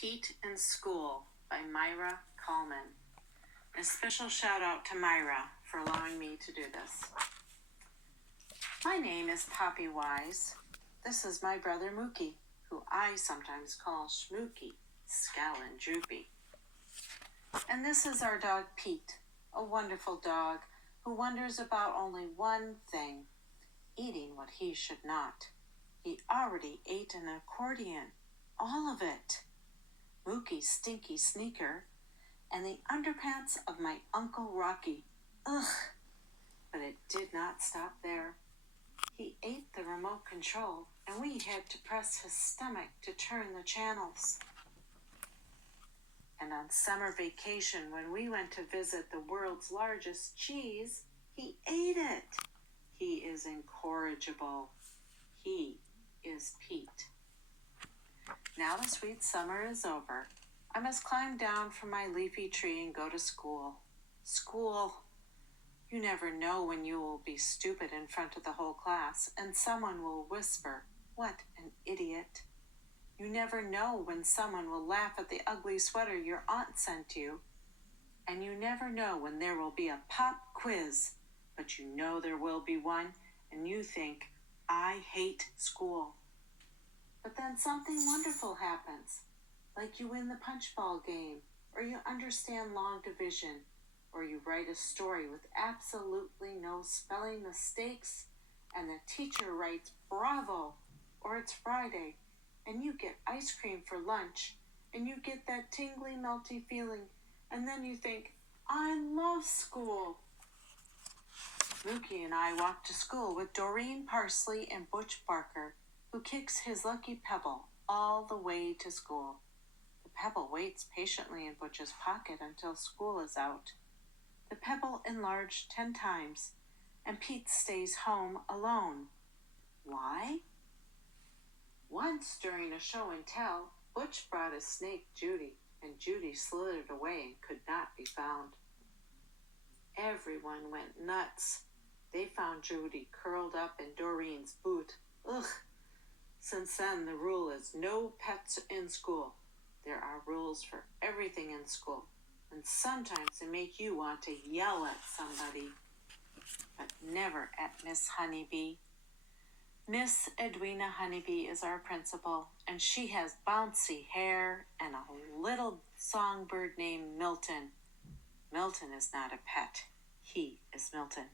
Pete in School by Maura Kalman. A special shout out to Maura for allowing me to do this. My name is Poppy Wise. This is my brother Mookie, who I sometimes call Schmookie, Scowlin' Droopy. And this is our dog Pete, a wonderful dog who wonders about only one thing, eating what he should not. He already ate an accordion, all of it. Mookie's stinky sneaker, and the underpants of my Uncle Rocky. Ugh! But it did not stop there. He ate the remote control, and we had to press his stomach to turn the channels. And on summer vacation, when we went to visit the world's largest cheese, he ate it. He is incorrigible. He is Pete. Now the sweet summer is over. I must climb down from my leafy tree and go to school. School. You never know when you will be stupid in front of the whole class, and someone will whisper, "What an idiot." You never know when someone will laugh at the ugly sweater your aunt sent you. And you never know when there will be a pop quiz, but you know there will be one, and you think, "I hate school." But then something wonderful happens, like you win the punchball game, or you understand long division, or you write a story with absolutely no spelling mistakes, and the teacher writes "Bravo," or it's Friday, and you get ice cream for lunch, and you get that tingly, melty feeling, and then you think, "I love school." Mookie and I walked to school with Doreen Parsley and Butch Barker, who kicks his lucky pebble all the way to school. The pebble waits patiently in Butch's pocket until school is out. The pebble enlarged 10 times, and Pete stays home alone. Why? Once during a show and tell, Butch brought a snake Judy, and Judy slithered away and could not be found. Everyone went nuts. They found Judy curled up in Doreen's boot. Ugh! Since then, the rule is no pets in school. There are rules for everything in school, and sometimes they make you want to yell at somebody, but never at Miss Honeybee. Miss Edwina Honeybee is our principal, and she has bouncy hair and a little songbird named Milton. Milton is not a pet. He is Milton.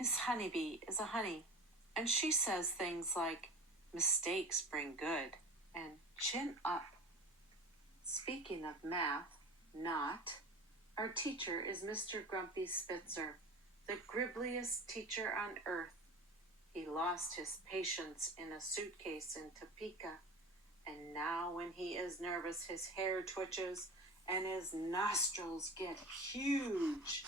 Miss Honeybee is a honey, and she says things like, "Mistakes bring good," and "chin up." Speaking of math, our teacher is Mr. Grumpy Spitzer, the gribbliest teacher on earth. He lost his patience in a suitcase in Topeka, and now when he is nervous, his hair twitches and his nostrils get huge.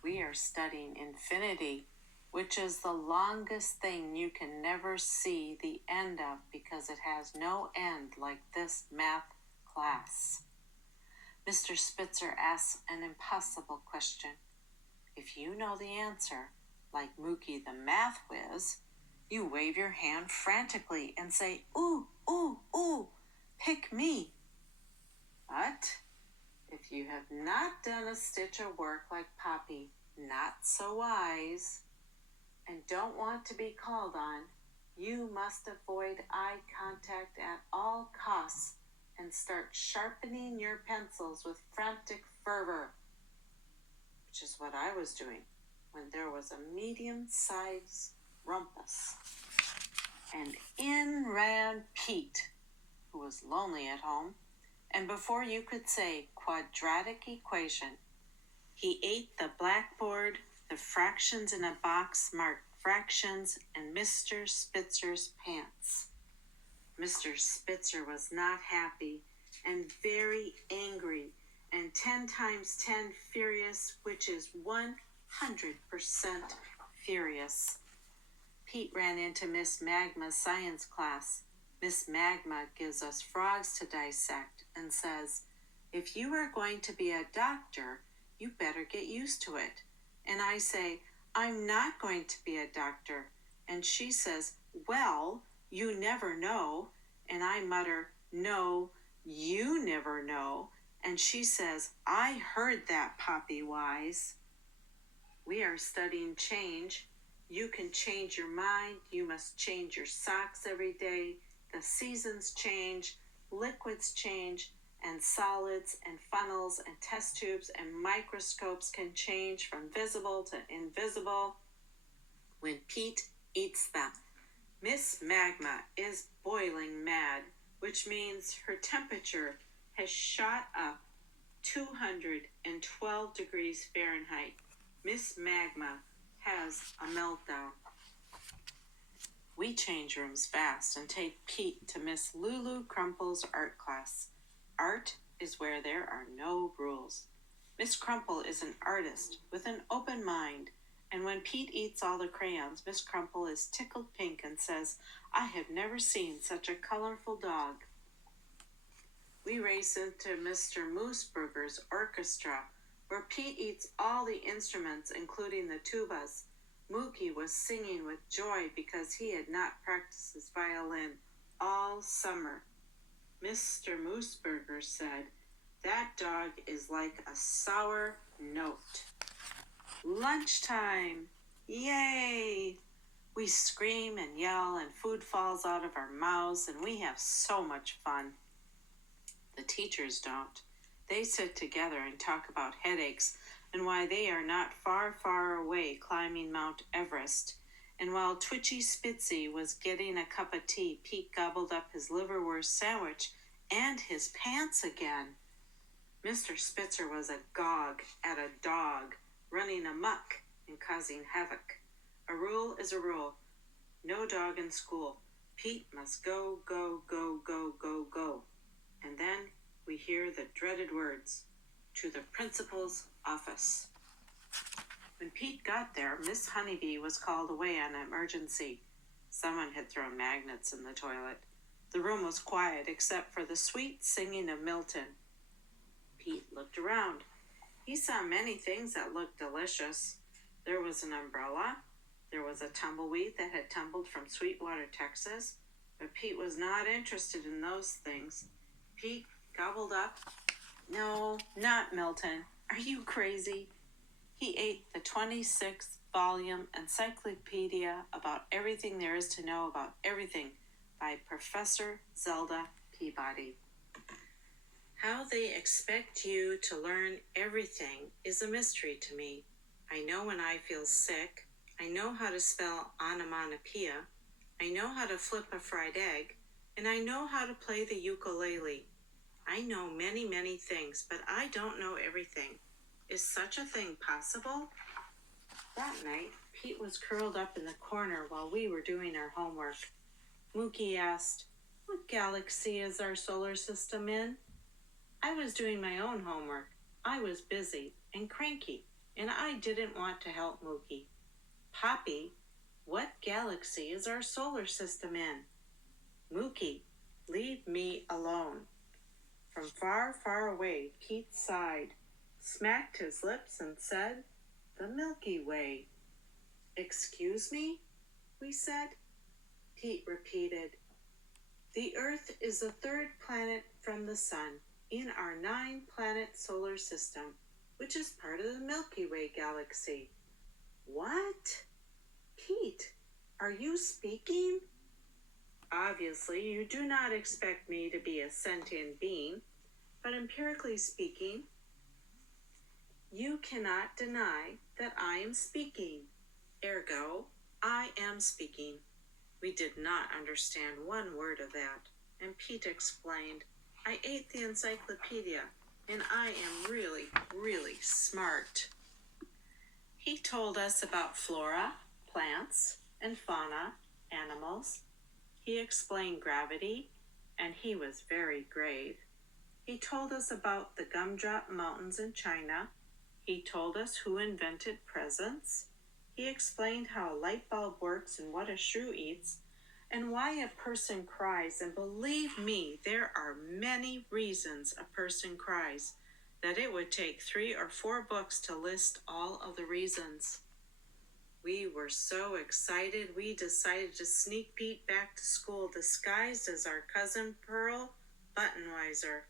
We are studying infinity, which is the longest thing you can never see the end of because it has no end like this math class. Mr. Spitzer asks an impossible question. If you know the answer, like Mookie the math whiz, you wave your hand frantically and say, "Ooh, ooh, ooh, pick me." But if you have not done a stitch of work like Poppy, not so wise, and don't want to be called on, you must avoid eye contact at all costs and start sharpening your pencils with frantic fervor, which is what I was doing when there was a medium-sized rumpus. And in ran Pete, who was lonely at home, and before you could say quadratic equation, he ate the blackboard, the fractions in a box marked fractions, and Mr. Spitzer's pants. Mr. Spitzer was not happy and very angry and 10 times 10 furious, which is 100% furious. Pete ran into Miss Magma's science class. Miss Magma gives us frogs to dissect and says, "If you are going to be a doctor, you better get used to it." And I say, "I'm not going to be a doctor." And she says, "Well, you never know." And I mutter, "No, you never know." And she says, "I heard that, Poppy Wise." We are studying change. You can change your mind. You must change your socks every day. The seasons change, liquids change, and solids and funnels and test tubes and microscopes can change from visible to invisible when Pete eats them. Miss Magma is boiling mad, which means her temperature has shot up 212 degrees Fahrenheit. Miss Magma has a meltdown. We change rooms fast and take Pete to Miss Lulu Crumple's art class. Art is where there are no rules. Miss Crumple is an artist with an open mind, and when Pete eats all the crayons, Miss Crumple is tickled pink and says, "I have never seen such a colorful dog." We race into Mr. Mooseburger's orchestra, where Pete eats all the instruments, including the tubas. Mookie was singing with joy because he had not practiced his violin all summer. Mr. Mooseburger said, "That dog is like a sour note." Lunchtime! Yay! We scream and yell and food falls out of our mouths and we have so much fun. The teachers don't. They sit together and talk about headaches and why they are not far, far away climbing Mount Everest. And while Twitchy Spitzy was getting a cup of tea, Pete gobbled up his liverwurst sandwich and his pants again. Mr. Spitzer was agog at a dog, running amok and causing havoc. A rule is a rule. No dog in school. Pete must go, go, go, go, go, go. And then we hear the dreaded words, "To the principal's office." When Pete got there, Miss Honeybee was called away on emergency. Someone had thrown magnets in the toilet. The room was quiet except for the sweet singing of Milton. Pete looked around. He saw many things that looked delicious. There was an umbrella. There was a tumbleweed that had tumbled from Sweetwater, Texas. But Pete was not interested in those things. Pete gobbled up, "No, not Milton. Are you crazy?" He ate the 26th volume encyclopedia about everything there is to know about everything by Professor Zelda Peabody. How they expect you to learn everything is a mystery to me. I know when I feel sick. I know how to spell onomatopoeia. I know how to flip a fried egg. And I know how to play the ukulele. I know many, many things, but I don't know everything. Is such a thing possible? That night, Pete was curled up in the corner while we were doing our homework. Mookie asked, "What galaxy is our solar system in?" I was doing my own homework. I was busy and cranky, and I didn't want to help Mookie. "Poppy, what galaxy is our solar system in?" "Mookie, leave me alone." From far, far away, Pete sighed, smacked his lips, and said, "The Milky Way." "Excuse me?" we said. Pete repeated, "The Earth is the third planet from the Sun in our 9-planet solar system, which is part of the Milky Way galaxy." "What? Pete, are you speaking?" Obviously, you do not expect me to be a sentient being, but empirically speaking, you cannot deny that I am speaking. Ergo, I am speaking. We did not understand one word of that, and Pete explained, "I ate the encyclopedia, and I am really, really smart." He told us about flora, plants, and fauna, animals. He explained gravity, and he was very grave. He told us about the Gumdrop Mountains in China. He told us who invented presents. He explained how a light bulb works and what a shrew eats, and why a person cries. And believe me, there are many reasons a person cries, that it would take 3 or 4 books to list all of the reasons. We were so excited we decided to sneak Pete back to school disguised as our cousin Pearl Buttonwiser.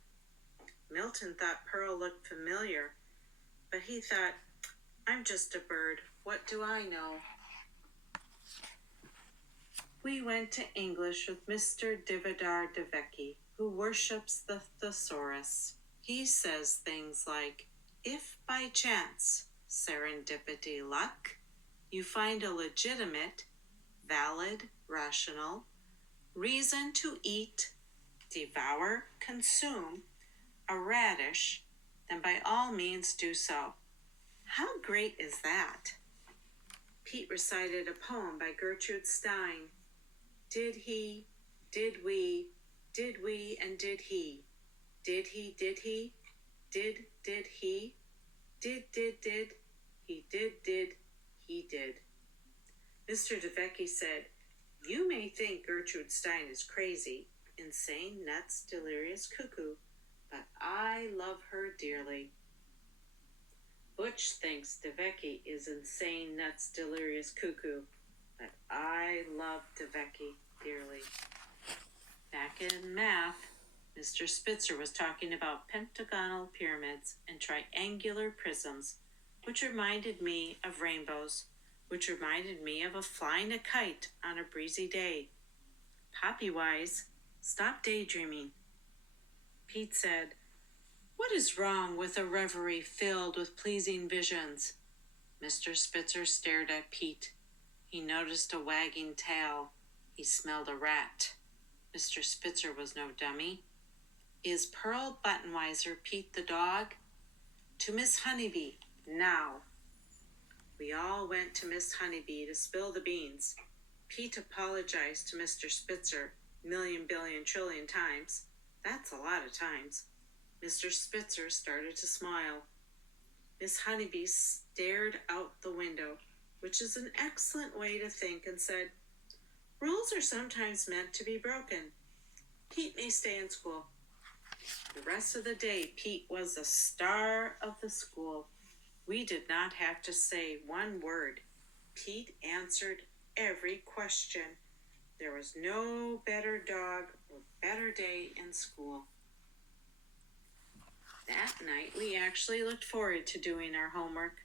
Milton thought Pearl looked familiar, but he thought, I'm just a bird. What do I know? We went to English with Mr. Dividar Devecki, who worships the thesaurus. He says things like, if by chance, serendipity luck, you find a legitimate, valid, rational reason to eat, devour, consume a radish, then by all means do so. How great is that? Pete recited a poem by Gertrude Stein. Did he, did we, and did he? Did he, did he? Did he? Did, he did, he did. Mr. Devecki said, you may think Gertrude Stein is crazy, insane, nuts, delirious, cuckoo, but I love her dearly. Butch thinks Devecki is insane, nuts, delirious, cuckoo, but I love Devecki dearly. Back in math, Mr. Spitzer was talking about pentagonal pyramids and triangular prisms, which reminded me of rainbows, which reminded me of flying a kite on a breezy day. Poppy-wise, stop daydreaming. Pete said, what is wrong with a reverie filled with pleasing visions? Mr. Spitzer stared at Pete. He noticed a wagging tail. He smelled a rat. Mr. Spitzer was no dummy. Is Pearl Buttonwiser Pete the dog? To Miss Honeybee, now. We all went to Miss Honeybee to spill the beans. Pete apologized to Mr. Spitzer million, billion, trillion times. That's a lot of times. Mr. Spitzer started to smile. Miss Honeybee stared out the window, which is an excellent way to think, and said, rules are sometimes meant to be broken. Pete may stay in school. The rest of the day, Pete was the star of the school. We did not have to say one word. Pete answered every question. There was no better dog or better day in school. That night, we actually looked forward to doing our homework.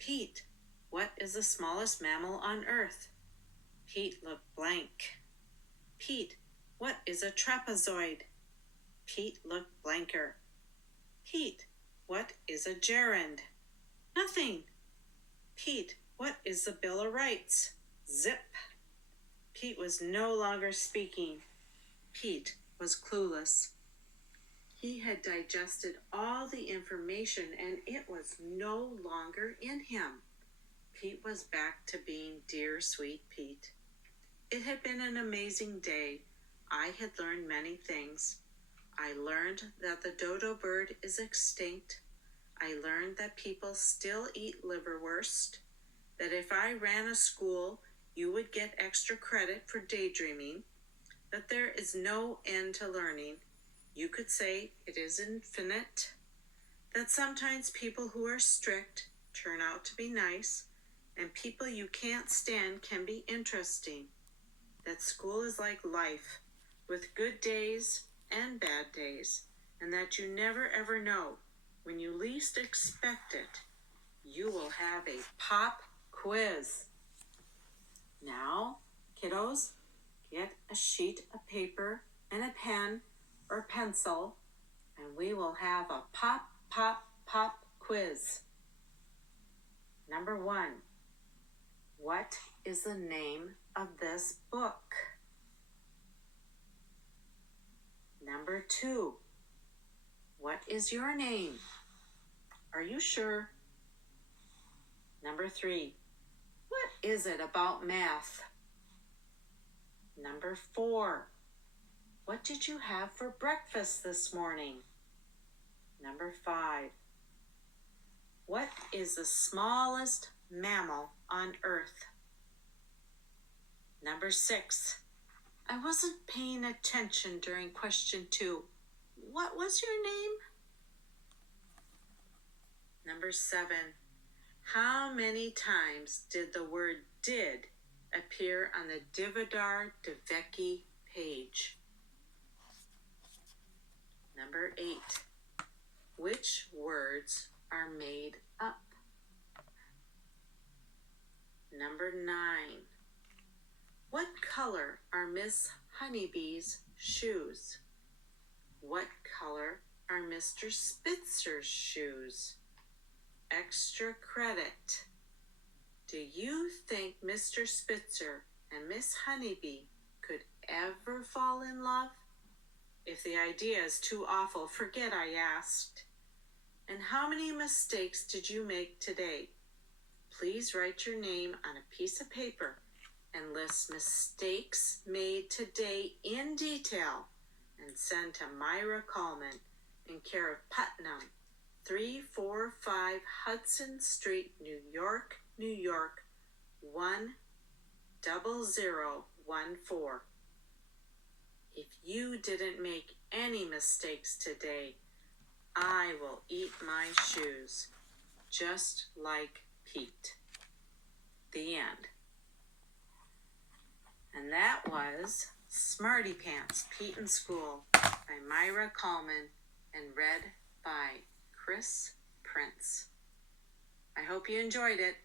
Pete, what is the smallest mammal on Earth? Pete looked blank. Pete, what is a trapezoid? Pete looked blanker. Pete, what is a gerund? Nothing. Pete, what is the Bill of Rights? Zip. Pete was no longer speaking. Pete was clueless. He had digested all the information and it was no longer in him. Pete was back to being dear, sweet Pete. It had been an amazing day. I had learned many things. I learned that the dodo bird is extinct. I learned that people still eat liverwurst. That if I ran a school, you would get extra credit for daydreaming. That there is no end to learning. You could say it is infinite. That sometimes people who are strict turn out to be nice, and people you can't stand can be interesting. That school is like life, with good days and bad days, and that you never ever know, when you least expect it, you will have a pop quiz. Now, kiddos, get a sheet of paper and a pen or pencil, and we will have a pop quiz. Number 1, what is the name of this book? Number 2, what is your name? Are you sure? Number 3, what is it about math? Number 4, what did you have for breakfast this morning? Number 5, what is the smallest mammal on Earth? Number 6, I wasn't paying attention during question 2. What was your name? Number 7, how many times did the word did appear on the Divadar Deveki page. Number 8. Which words are made up? Number 9. What color are Miss Honeybee's shoes? What color are Mr. Spitzer's shoes? Extra credit. Do you think Mr. Spitzer and Miss Honeybee could ever fall in love? If the idea is too awful, forget I asked. And how many mistakes did you make today? Please write your name on a piece of paper and list mistakes made today in detail and send to Myra Kalman in care of Putnam, 345 Hudson Street, New York, New York, 10014. If you didn't make any mistakes today, I will eat my shoes, just like Pete. The end. And that was Smarty-pants, Pete in School by Myra Kalman and read by Chris Prince. I hope you enjoyed it.